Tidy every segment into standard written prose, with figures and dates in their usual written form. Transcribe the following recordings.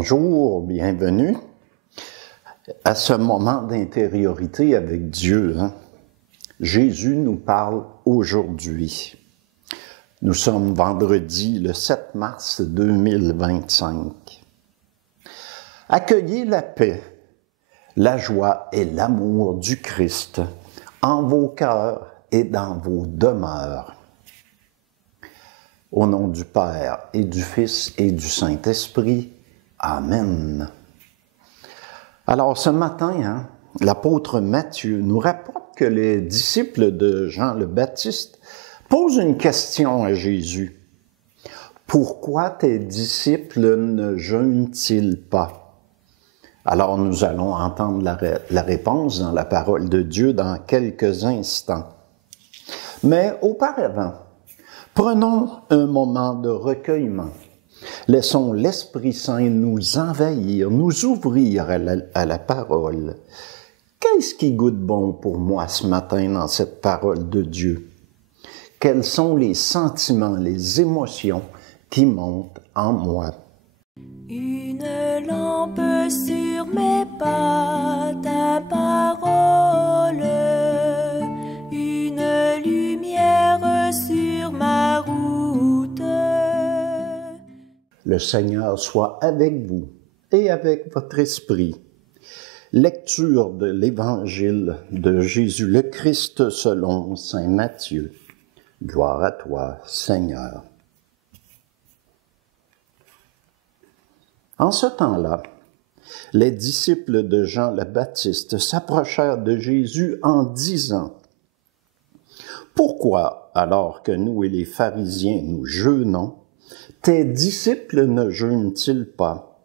Bonjour, bienvenue à ce moment d'intériorité avec Dieu. Jésus nous parle aujourd'hui. Nous sommes vendredi, le 7 mars 2025. Accueillez la paix, la joie et l'amour du Christ en vos cœurs et dans vos demeures. Au nom du Père et du Fils et du Saint-Esprit. Amen. Alors ce matin, l'apôtre Matthieu nous rapporte que les disciples de Jean le Baptiste posent une question à Jésus. Pourquoi tes disciples ne jeûnent-ils pas? Alors nous allons entendre la réponse dans la parole de Dieu dans quelques instants. Mais auparavant, prenons un moment de recueillement. Laissons l'Esprit Saint nous envahir, nous ouvrir à la parole. Qu'est-ce qui goûte bon pour moi ce matin dans cette parole de Dieu? Quels sont les sentiments, les émotions qui montent en moi? Une lampe sur mes pas, ta parole, une lumière sur ma route. Le Seigneur soit avec vous et avec votre esprit. Lecture de l'Évangile de Jésus le Christ selon saint Matthieu. Gloire à toi, Seigneur. En ce temps-là, les disciples de Jean le Baptiste s'approchèrent de Jésus en disant « Pourquoi, alors que nous et les pharisiens nous jeûnons, tes disciples ne jeûnent-ils pas? »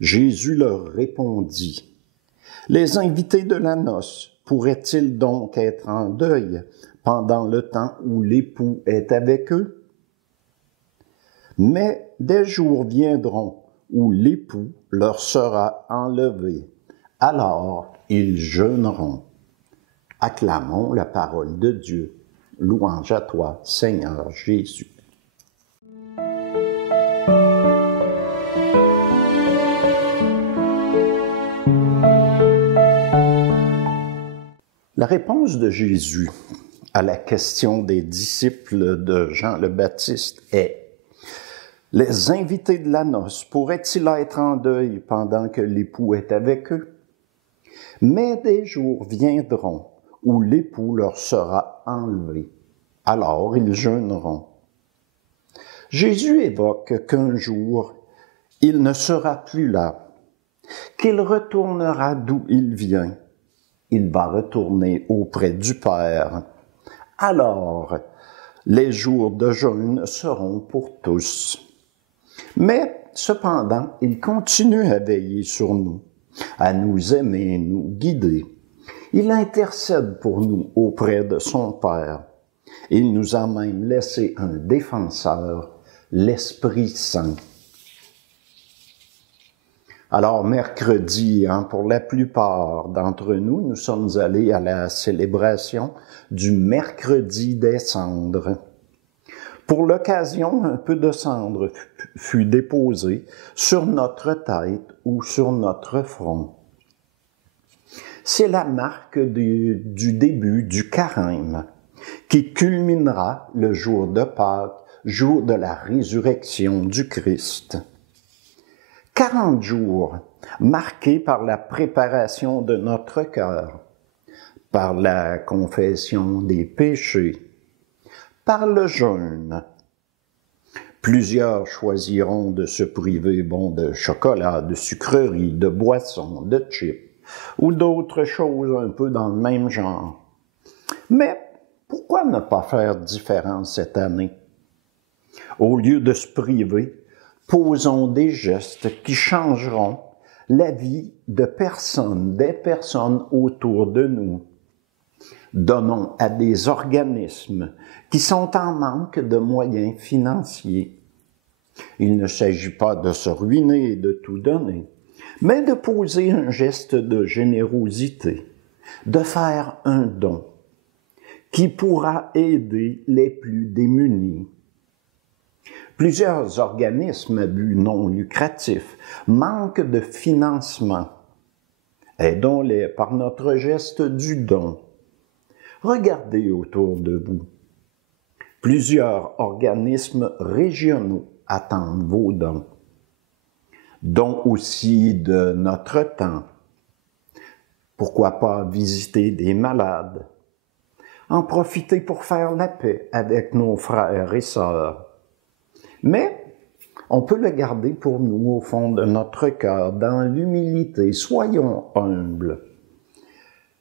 Jésus leur répondit « Les invités de la noce pourraient-ils donc être en deuil pendant le temps où l'époux est avec eux? Mais des jours viendront où l'époux leur sera enlevé. Alors ils jeûneront. » Acclamons la parole de Dieu. Louange à toi, Seigneur Jésus. La réponse de Jésus à la question des disciples de Jean le Baptiste est « Les invités de la noce pourraient-ils être en deuil pendant que l'époux est avec eux? Mais des jours viendront où l'époux leur sera enlevé. Alors ils jeûneront. » Jésus évoque qu'un jour, il ne sera plus là, qu'il retournera d'où il vient. Il va retourner auprès du Père. Alors, les jours de jeûne seront pour tous. Mais, cependant, il continue à veiller sur nous, à nous aimer, nous guider. Il intercède pour nous auprès de son Père. Il nous a même laissé un défenseur, l'Esprit Saint. Alors, mercredi, pour la plupart d'entre nous, nous sommes allés à la célébration du mercredi des cendres. Pour l'occasion, un peu de cendre fut déposé sur notre tête ou sur notre front. C'est la marque du début du carême, qui culminera le jour de Pâques, jour de la résurrection du Christ. 40 jours marqués par la préparation de notre cœur, par la confession des péchés, par le jeûne. Plusieurs choisiront de se priver de chocolat, de sucreries, de boissons, de chips, ou d'autres choses un peu dans le même genre. Mais pourquoi ne pas faire différent cette année? Au lieu de se priver, posons des gestes qui changeront la vie de personnes, des personnes autour de nous. Donnons à des organismes qui sont en manque de moyens financiers. Il ne s'agit pas de se ruiner et de tout donner, mais de poser un geste de générosité, de faire un don qui pourra aider les plus démunis. Plusieurs organismes à but non lucratif manquent de financement. Aidons-les par notre geste du don. Regardez autour de vous. Plusieurs organismes régionaux attendent vos dons. Dons aussi de notre temps. Pourquoi pas visiter des malades? En profiter pour faire la paix avec nos frères et sœurs. Mais on peut le garder pour nous au fond de notre cœur, dans l'humilité. Soyons humbles.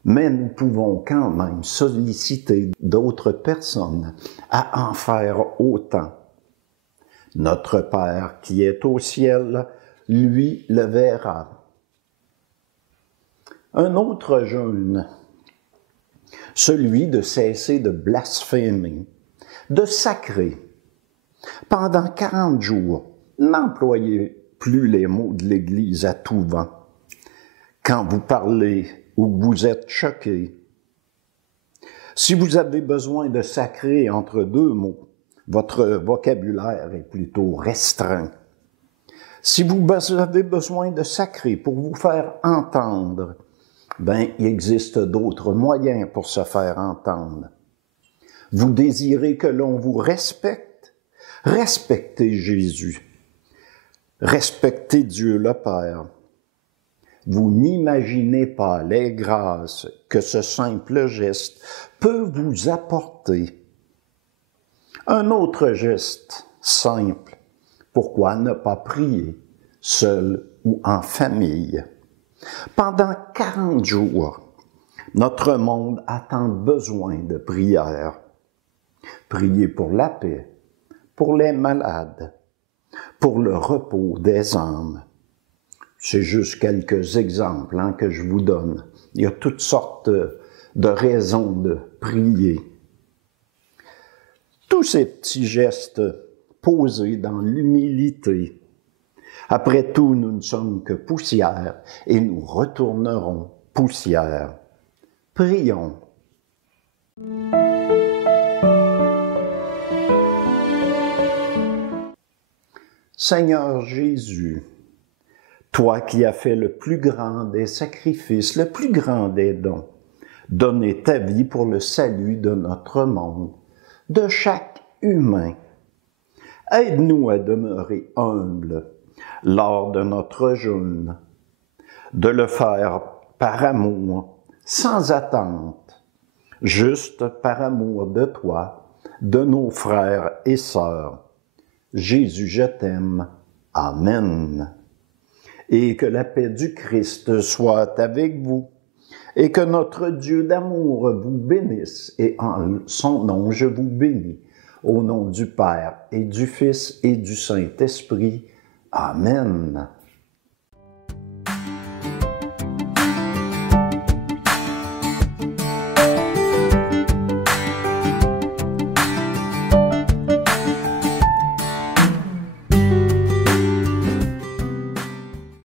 Mais nous pouvons quand même solliciter d'autres personnes à en faire autant. Notre Père qui est au ciel, lui le verra. Un autre jeûne, celui de cesser de blasphémer, de sacrer. Pendant 40 jours, n'employez plus les mots de l'Église à tout vent. Quand vous parlez ou que vous êtes choqué, si vous avez besoin de sacrer entre deux mots, votre vocabulaire est plutôt restreint. Si vous avez besoin de sacrer pour vous faire entendre, il existe d'autres moyens pour se faire entendre. Vous désirez que l'on vous respecte? Respectez Jésus. Respectez Dieu le Père. Vous n'imaginez pas les grâces que ce simple geste peut vous apporter. Un autre geste simple. Pourquoi ne pas prier, seul ou en famille? Pendant 40 jours, notre monde a tant besoin de prière. Priez pour la paix, pour les malades, pour le repos des âmes. C'est juste quelques exemples que je vous donne. Il y a toutes sortes de raisons de prier. Tous ces petits gestes posés dans l'humilité. Après tout, nous ne sommes que poussière et nous retournerons poussière. Prions. Seigneur Jésus, toi qui as fait le plus grand des sacrifices, le plus grand des dons, donner ta vie pour le salut de notre monde, de chaque humain. Aide-nous à demeurer humbles lors de notre jeûne, de le faire par amour, sans attente, juste par amour de toi, de nos frères et sœurs. Jésus, je t'aime. Amen. Et que la paix du Christ soit avec vous, et que notre Dieu d'amour vous bénisse, et en son nom je vous bénis, au nom du Père et du Fils et du Saint-Esprit. Amen.